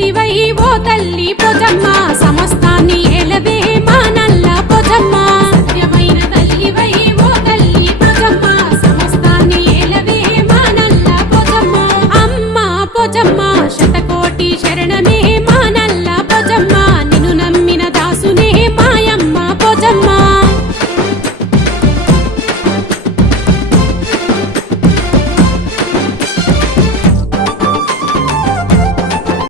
తల్లివై ఓ తల్లి పొజమ్మ సమస్తాన్ని ఏలవే మా నల్ల పొజమ్మ సత్యమైన తల్లివై ఓ తల్లి పొజమ్మ సమస్తాన్ని ఏలవే మా నల్ల పొజమ్మ అమ్మ పొజమ్మ శతకోటి శరణం